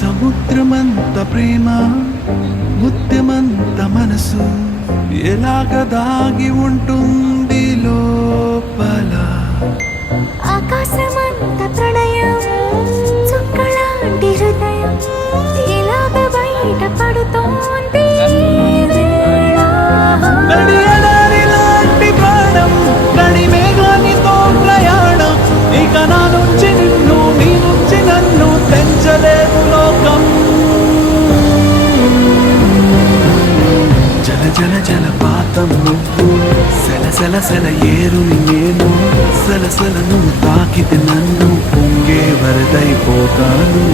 సముద్రమంత ప్రేమ ముత్యమంత మనసు ఎలాగ దాగి ఉంటుంది లోపల. ఆకాశమంత ప్రణయం చుక్కలాంటి హృదయం ఇలాగ బయట పడుతోంది. నడి ఎడారి లాంటి ప్రాణం నడి మేఘానితో ప్రయాణం, ఇక నా నుంచి నిన్ను నీ నుంచి నన్ను తెంచలేదు లోకం. జల జల జలపాతం నువ్వు, సెల సెల సెల ఏరుని నేను, సెల సెల నువ్వు తాకితే నన్ను పొంగే వరదైపోతాను.